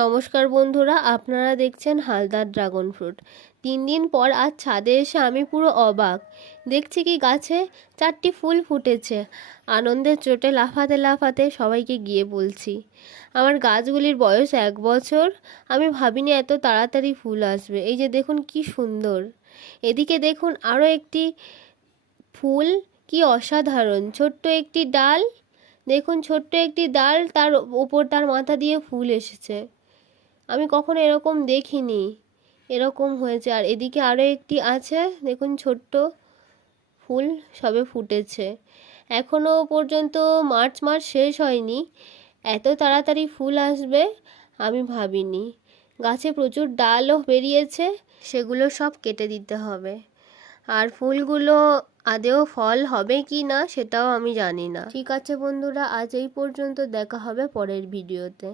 নমস্কার বন্ধুরা, আপনারা দেখছেন হালদার ড্রাগন ফ্রুট। 3 দিন পর আজ ছাদে এসে আমি পুরো অবাক। দেখছি কি গাছে 4টি ফুল ফুটেছে। আনন্দের চোটে লাফাতে লাফাতে সবাইকে গিয়ে বলছি, আমার গাছগুলির বয়স 1 বছর। আমি ভাবিনি এত তাড়াতাড়ি ফুল আসবে। এই যে দেখুন কি সুন্দর। এদিকে দেখুন আরও একটি ফুল, কি অসাধারণ। ছোট্ট একটি ডাল, দেখুন ছোট্ট একটি ডাল, তার ওপর তার মাথা দিয়ে ফুল এসেছে। আমি কখনো এরকম দেখিনি, এরকম হয়েছে। আর এদিকে আরও একটি আছে, দেখুন ছোট্ট ফুল সবে ফুটেছে। এখনও পর্যন্ত মার্চ মাস শেষ হয়নি, এত তাড়াতাড়ি ফুল আসবে আমি ভাবিনি। গাছে প্রচুর ডালও বেরিয়েছে, সেগুলো সব কেটে দিতে হবে। আর ফুলগুলো আদেও ফল হবে কি না সেটাও আমি জানি না। ঠিক আছে বন্ধুরা, আজ এই পর্যন্ত, দেখা হবে পরের ভিডিওতে।